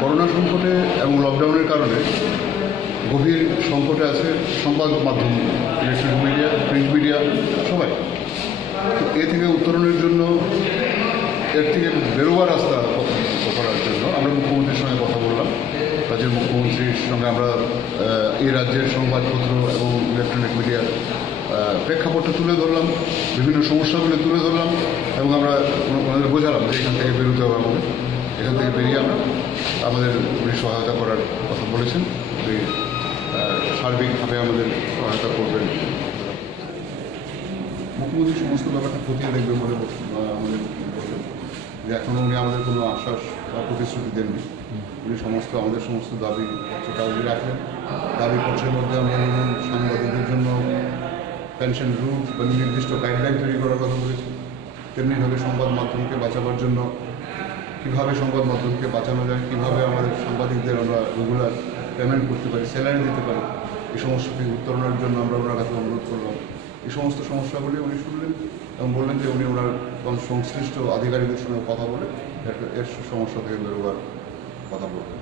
Corona সংকটে এবং লকডাউনের কারণে গভীর সংকটে আছে সংবাদ মাধ্যম, ইলেকট্রনিক মিডিয়া, প্রিন্ট মিডিয়া সবাই। তো এ থেকে উত্তরণের জন্য, এর থেকে বেরোবার রাস্তা করার জন্য আমরা মুখ্যমন্ত্রীর সঙ্গে কথা বললাম। রাজ্যের মুখ্যমন্ত্রীর সঙ্গে আমরা এই রাজ্যের সংবাদপত্র এবং ইলেকট্রনিক মিডিয়ার প্রেক্ষাপটটা তুলে ধরলাম, বিভিন্ন সমস্যাগুলো তুলে ধরলাম এবং আমরা ওনাদের বোঝালাম যে এখান থেকে বেরোতে হবে আমাদের। এখান থেকে বেরিয়ে আমরা আমাদের উনি সহায়তা করার কথা বলেছেন, যে সার্বিকভাবে আমাদের সহায়তা করবেন। মুখ্যমন্ত্রী সমস্ত ব্যাপারটা খতিয়ে দেখবেন বলে আমাদের বললেন যে এখনও উনি আমাদের কোনো আশ্বাস বা প্রতিশ্রুতি দেননি। উনি আমাদের সমস্ত দাবি সেটা উনি রাখলেন। দাবি পত্রের মধ্যে আমরা সাংবাদিকদের জন্য পেনশন রুলস বা নির্দিষ্ট গাইডলাইন তৈরি করার কথা বলেছি। তেমনিভাবে সংবাদ মাধ্যমকে বাঁচাবার জন্য কীভাবে সংবাদ মাধ্যমকে বাঁচানো যায়, কীভাবে আমাদের সাংবাদিকদের আমরা রেগুলার পেমেন্ট করতে পারি, স্যালারি দিতে পারি, এই সমস্যা থেকে উত্তরণের জন্য আমরা ওনার কাছে অনুরোধ করলাম। এই সমস্ত সমস্যাগুলি উনি শুনলেন এবং বললেন যে উনি ওনার সংশ্লিষ্ট আধিকারিকদের সঙ্গে কথা বলে এর সমস্যা থেকে বেরোবার কথা বলবেন।